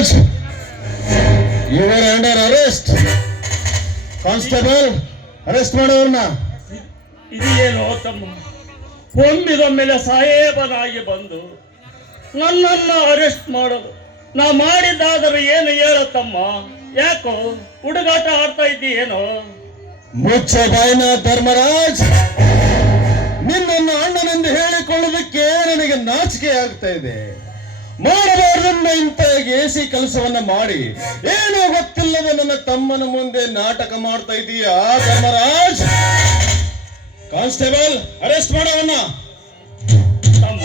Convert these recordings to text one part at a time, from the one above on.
Dharmaraj, you are under arrest. Constable, arrest ಮಾಡೋರ್ನ. ಇದೇನೋ ತಮ್ಮ, ಒಮ್ಮಿದೊಮ್ಮೆಲೆ ಸಾಹೇಬನಾಗಿ ಬಂದು ನನ್ನನ್ನು ಅರೆಸ್ಟ್ ಮಾಡಲು ನಾ ಮಾಡಿದ್ದಾದರೂ ಏನು ಹೇಳತ್ತಮ್ಮ? ಯಾಕೋ ಹುಡುಗಾಟ ಆಡ್ತಾ ಇದ್ದೀಯೇನೋ? ಮುಚ್ಚ ಬಾಯಿನ ಧರ್ಮರಾಜ್, ನಿನ್ನನ್ನು ಅಣ್ಣನೆಂದು ಹೇಳಿಕೊಳ್ಳುವುದಕ್ಕೆ ನನಗೆ ನಾಚಿಕೆ ಆಗ್ತಾ ಇದೆ. ಮಾಡಬಾರ್ದನ್ನ ಇಂಥ ಗೇಸಿ ಕೆಲಸವನ್ನ ಮಾಡಿ ಏನೋ ಗೊತ್ತಿಲ್ಲದ ನನ್ನ ತಮ್ಮನ ಮುಂದೆ ನಾಟಕ ಮಾಡ್ತಾ ಇದೀಯಾ ಧರ್ಮರಾಜ್? Constable, arrest ಮಾಡೋವನ್ನ. ತಮ್ಮ,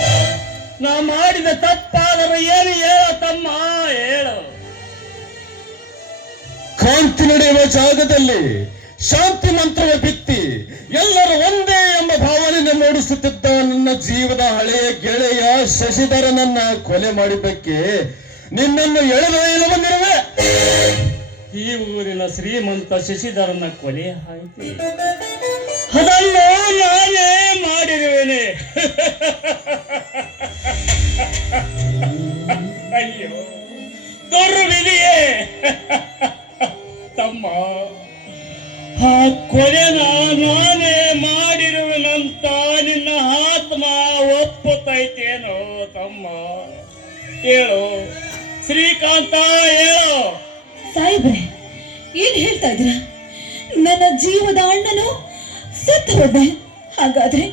ನಾ ಮಾಡಿದ ತಪ್ಪಾದರೂ ಏನು ಹೇಳೋ ತಮ್ಮ, ಹೇಳು. ಕ್ರಾಂತಿ ನಡೆಯುವ ಜಾಗದಲ್ಲಿ ಶಾಂತಿ ಮಂತ್ರವ ಬಿತ್ತಿ ಎಲ್ಲರೂ ಒಂದೇ ಎಂಬ ಭಾವನೆ ಮೂಡಿಸುತ್ತಿದ್ದ ನನ್ನ ಜೀವದ ಹಳೆಯ ಗೆಳೆಯ ಶಶಿಧರನನ್ನ ಕೊಲೆ ಮಾಡಿದ್ದಕ್ಕೆ ನಿನ್ನನ್ನು ಎಳೆದ ಇಲ್ಲ ಬಂದಿರುವೆ. ಈ ಊರಿನ ಶ್ರೀಮಂತ ಶಶಿಧರನ ಕೊಲೆ ಆಯ್ತು, ಅದನ್ನು ನಾನೇ ಮಾಡಿರುವೇನೆ. ಅಯ್ಯೋ ದುರ್ವಿಧಿಯೇ ತಮ್ಮ, ಆ ಕೊಲೆನ ನಾನೇ ಮಾಡಿರುವೆನಂತ ನಿನ್ನ ಆತ್ಮ ಒಪ್ಪುತ್ತೈತೇನೋ ತಮ್ಮ? ಹೇಳು ಶ್ರೀಕಾಂತ, ಹೇಳು. ಸಾಹೇಬ್ರೆ, ಏನ್ ಹೇಳ್ತಾ ಇದ್ರ? ನನ್ನ ಜೀವದ ಅಣ್ಣನು ಸತ್ತು ಹೋದೆ. ಹಾಗಾದ್ರೆ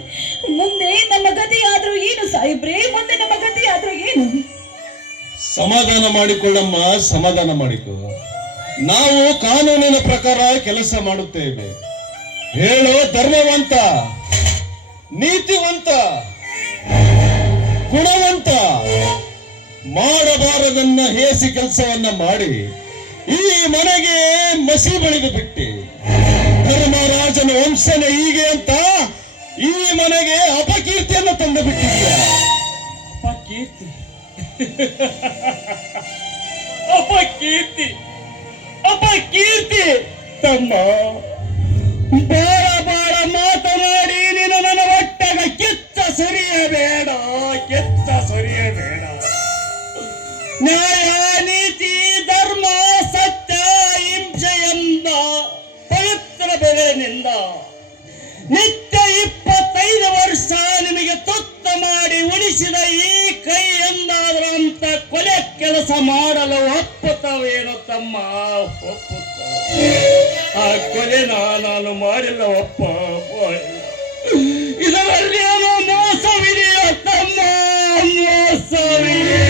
ಮುಂದೆ ನಮ್ಮ ಗತಿ ಆದ್ರೂ ಏನು ಸಾಹೇಬ್ರೆ? ಮುಂದೆ ನಮ್ಮ ಗತಿ ಆದ್ರೂ ಏನು? ಸಮಾಧಾನ ಮಾಡಿಕೊಳ್ಳಮ್ಮ, ಸಮಾಧಾನ ಮಾಡಿಕೊ. ನಾವು ಕಾನೂನಿನ ಪ್ರಕಾರ ಕೆಲಸ ಮಾಡುತ್ತೇವೆ. ಹೇಳೋ ಧರ್ಮವಂತ, ನೀತಿವಂತ, ಗುಣವಂತ ಮಾಡಬಾರದನ್ನ ಹೇಸಿ ಕೆಲಸವನ್ನ ಮಾಡಿ ಈ ಮನೆಗೆ ಮಸಿ ಬಳಿದು ಬಿಟ್ಟೆ. ಧರ್ಮರಾಜನ ವಂಶನ ಹೀಗೆ ಅಂತ ಈ ಮನೆಗೆ ಅಪಕೀರ್ತಿಯನ್ನು ತಂದು ಬಿಟ್ಟಿದ್ಯ. ಅಪಕೀರ್ತಿ ಅಪಕೀರ್ತಿ ಅಪಕೀರ್ತಿ ತಮ್ಮ, ಬಾಳ ಬಾಳ ಮಾತನಾಡಿ ನೀನು ನನ್ನ ಒಟ್ಟಾಗ ಕಿಚ್ಚ ಸುರಿಯಬೇಡ, ಕಿಚ್ಚ ಸುರಿಯಬೇಡ. ನ್ಯಾಯ, ನೀತಿ, ಧರ್ಮ, ಸತ್ಯ, ಹಿಂಸೆಯಿಂದ ಪವಿತ್ರ ಬೆಳೆನಿಂದ ನಿತ್ಯ 25 ವರ್ಷ ನಿಮಗೆ ತುತ್ತ ಮಾಡಿ ಉಳಿಸಿದ ಈ ಕೈ ಎಂದಾದ್ರಂತ ಕೊಲೆ ಕೆಲಸ ಮಾಡಲು ಒಪ್ಪುತ್ತವೇನು ತಮ್ಮ? ಒಪ್ಪುತ್ತವೆ. ಆ ಕೊಲೆ ನಾನು ಮಾಡಿಲ್ಲ ಒಪ್ಪ. ಇದರಲ್ಲಿ ಏನೋ ಮೋಸವಿದೆಯೋ ತಮ್ಮ, ಮೋಸವಿದೆ.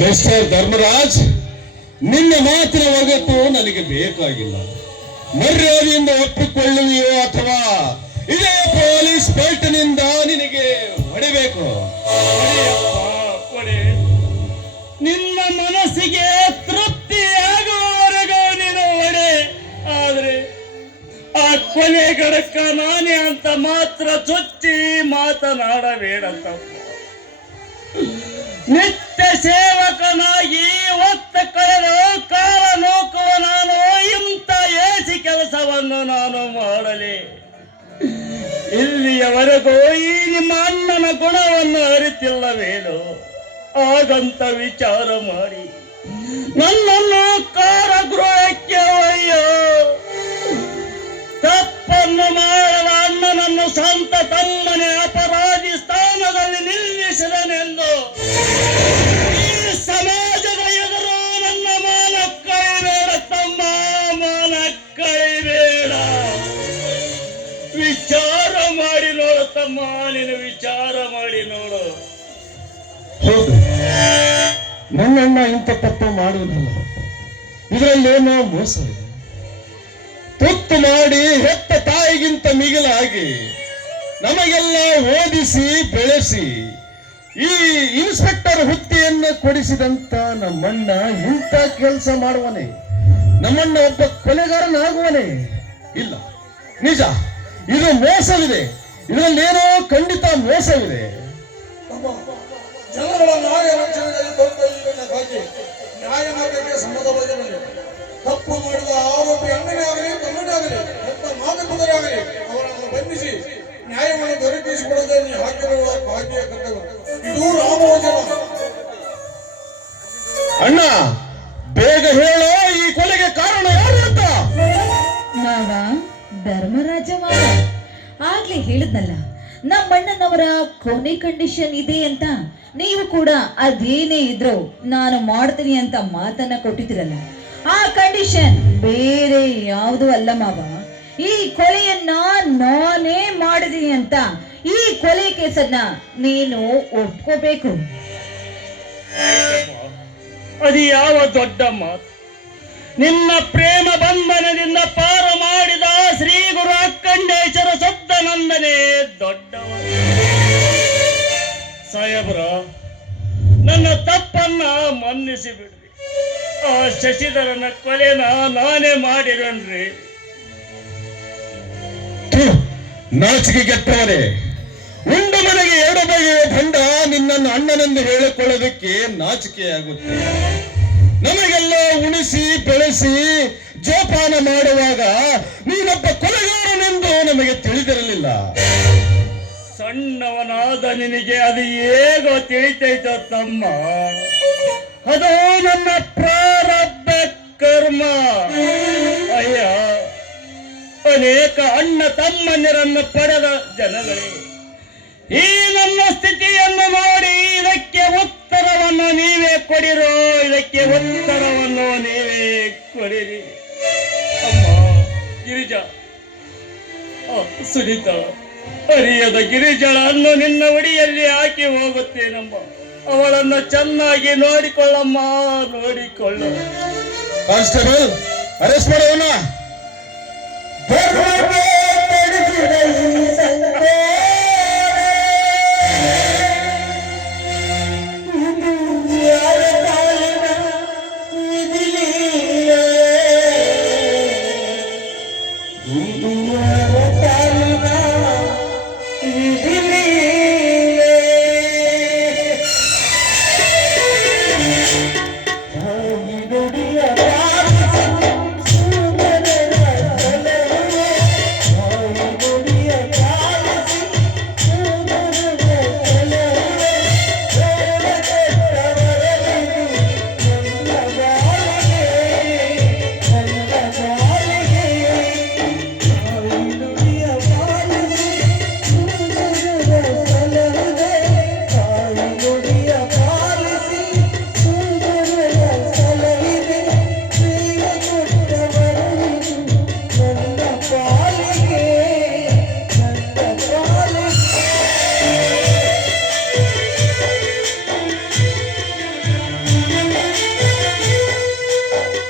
ಮಿಸ್ಟರ್ ಧರ್ಮರಾಜ್, ನಿನ್ನ ಮಾತಿನ ಒಗಟು ನನಗೆ ಬೇಕಾಗಿಲ್ಲ. ಮರ್ಯಾದೆಯಿಂದ ಒಪ್ಪಿಕೊಳ್ಳುವೆಯೋ ಅಥವಾ ಇದೇ ಪೊಲೀಸ್ ಬೆಲ್ಟ್ನಿಂದ ನಿನಗೆ ಹೊಡಿಬೇಕು? ನಿನ್ನ ಮನಸ್ಸಿಗೆ ತೃಪ್ತಿಯಾಗುವವರೆಗೂ ನೀನು ಹೊಡೆ. ಆದ್ರೆ ಆ ಕೊಲೆಗಡಕ ನಾನೇ ಅಂತ ಮಾತ್ರ ಚೊಚ್ಚಿ ಮಾತನಾಡಬೇಡ ತಮ್ಮ. ನಿತ್ಯ ಸೇವಕನಾಗಿ ಒತ್ತ ಕಳೆದು ಕಾಲ ನೋಕುವ ನಾನು ಇಂಥ ಏಸಿ ಕೆಲಸವನ್ನು ನಾನು ಮಾಡಲಿ? ಇಲ್ಲಿಯವರೆಗೂ ಈ ನಿಮ್ಮ ಅಣ್ಣನ ಗುಣವನ್ನು ಅರಿತಿಲ್ಲವೇನು? ಹಾಗಂತ ವಿಚಾರ ಮಾಡಿ ನನ್ನನ್ನು ಕಾರಾಗೃಹಕ್ಕೆ ಒಯ್ಯೋ. ತಪ್ಪನ್ನು ಮಾಡದ ಅಣ್ಣನನ್ನು ಸ್ವಂತ ತಮ್ಮನೆ ಅಪರಾಧಿ ಸ್ಥಾನದಲ್ಲಿ ನಿಲ್ಲಿಸಿದನೆಂದು ಈ ಸಮಾಜದ ಎದುರು ನನ್ನ ಮಾನ ಕೈಬೇಡ ತಮ್ಮ, ಮಾನ ಕೈಬೇಡ. ವಿಚಾರ ಮಾಡಿ ನೋಡು ತಮ್ಮ, ನೀನು ವಿಚಾರ ಮಾಡಿ ನೋಡು. ಹೌದು, ನನ್ನಣ್ಣ ಇಂಥ ತಪ್ಪು ಮಾಡುವುದಿಲ್ಲ. ಇದರಲ್ಲೇನೋ ಮೋಸವಿದೆ. ತುತ್ತು ಮಾಡಿ ಹೆತ್ತ ತಾಯಿಗಿಂತ ಮಿಗಿಲಾಗಿ ನಮಗೆಲ್ಲ ಓದಿಸಿ ಬೆಳೆಸಿ ಈ ಇನ್ಸ್ಪೆಕ್ಟರ್ ಹುದ್ದೆಯನ್ನು ಕೊಡಿಸಿದಂತ ನಮ್ಮಣ್ಣ ಇಂಥ ಕೆಲಸ ಮಾಡುವನೇ? ನಮ್ಮಣ್ಣ ಒಬ್ಬ ಕೊಲೆಗಾರನಾಗುವನೇ? ಇಲ್ಲ, ನಿಜ, ಇದು ಮೋಸವಿದೆ. ಇದರಲ್ಲೇನೋ ಖಂಡಿತ ಮೋಸವಿದೆ. ಜನಗಳ ನ್ಯಾಯ ರಕ್ಷಣೆಗಾಗಿ ನ್ಯಾಯ ಮಾರ್ಗಕ್ಕೆ ಸಮ್ಮತವಾಗಿದೆ. ತಪ್ಪು ಮಾಡಿದ ಆರೋಪಿ ಅಣ್ಣನೇ ಆಗಲಿ ತಮ್ಮನೇ ಆಗಲಿ ಎಂತ ಮಾತುಕತೆ ಆಗಲಿ ಅವರನ್ನು ಬಂಧಿಸಿ ನ್ಯಾಯವನ್ನು ದೊರಕಿಸಿಕೊಡದೆ ನೀವು ಹಾಕಿರುವ ಭಾಗ್ಯ ಕರ್ತವ್ಯ. ಇದು ರಾಮವಚನ. ಅಣ್ಣ ಬೇಗ ಹೇಳೋ, ಈ ಕೊಲೆಗೆ ಕಾರಣ ಯಾರು ಅಂತ. ಮಾವ, ಧರ್ಮರಾಜ ಮಾವ. ಆಗ್ಲೇ ಹೇಳಿದ್ನಲ್ಲ, ನಮ್ಮಣ್ಣನವರ ಕೊನೆ ಕಂಡೀಷನ್ ಇದೆ ಅಂತ. ನೀವು ಕೂಡ ಅದೇನೇ ಇದ್ರು ನಾನು ಮಾಡ್ತೀನಿ ಅಂತ ಮಾತನ್ನ ಕೊಟ್ಟಿದ್ದೀರಲ್ಲ, ಆ ಕಂಡೀಷನ್ ಬೇರೆ ಯಾವುದು ಅಲ್ಲ ಮಾವ. ಈ ಕೊಲೆಯನ್ನ ನಾನೇ ಮಾಡಿದೀನಿ ಅಂತ ಈ ಕೊಲೆ ಕೇಸನ್ನ ನೀನು ಒಪ್ಕೋಬೇಕು. ಅದು ಯಾವ ದೊಡ್ಡ ಮಾತು. ನಿನ್ನ ಪ್ರೇಮ ಬಂಧನದಿಂದ ಪಾರ ಮಾಡಿದ ಶ್ರೀ ಗುರು ಅಕ್ಕಂಡೇಶ್ವರ ಸತ್ತನಂದನೇ ದೊಡ್ಡವ. ಸಾಹೇಬ್ರ, ನನ್ನ ತಪ್ಪನ್ನ ಮನ್ನಿಸಿ ಬಿಡ್ರಿ. ಆ ಶಶಿಧರನ ಕೊಲೆನ ನಾನೇ ಮಾಡಿರನ್ರಿ. ನಾಚಿಕೆ ಗೆಟ್ಟವರೇ, ಉಂಡ ಮನೆಗೆ ಎರಡು ಬಗೆಯ ಭಂಡ ನಿನ್ನನ್ನು ಅಣ್ಣನೆಂದು ಹೇಳಿಕೊಳ್ಳೋದಕ್ಕೆ ನಾಚಿಕೆಯಾಗುತ್ತೆ. ನಮಗೆಲ್ಲ ಉಣಿಸಿ ಬೆಳೆಸಿ ಜೋಪಾನ ಮಾಡುವಾಗ ನೀನೊಬ್ಬ ಕೊಲೆಗಾರನೆಂದು ನಮಗೆ ತಿಳಿದಿರಲಿಲ್ಲ. ಸಣ್ಣವನಾದ ನಿನಗೆ ಅದು ಹೇಗೋ ತಿಳಿತೈತೋ ತಮ್ಮ. ಅದು ನನ್ನ ಪ್ರಾರಬ್ಧ ಕರ್ಮ. ಅಯ್ಯ, ಅನೇಕ ಅಣ್ಣ ತಮ್ಮಂದಿರನ್ನು ಪಡೆದ ಜನಗಳೇ, ಈ ನನ್ನ ಸ್ಥಿತಿಯನ್ನು ನೋಡಿ ಇದಕ್ಕೆ ಉತ್ತರವನ್ನು ನೀವೇ ಕೊಡಿರೋ, ಇದಕ್ಕೆ ಉತ್ತರವನ್ನು ನೀವೇ ಕೊಡಿರಿ. ಅಮ್ಮ ಗಿರಿಜಾ, ಸುನೀತಾ, ಅರಿಯದ ಗಿರಿಜಳನ್ನು ನಿನ್ನ ಒಡಿಯಲ್ಲಿ ಹಾಕಿ ಹೋಗುತ್ತೇನಮ್ಮ. ಅವಳನ್ನು ಚೆನ್ನಾಗಿ ನೋಡಿಕೊಳ್ಳಮ್ಮ, ನೋಡಿಕೊಳ್ಳ. ಕಾನ್ಸ್ಟೇಬಲ್, ಅರೆಸ್ಟ್ ಮಾಡೋಣ.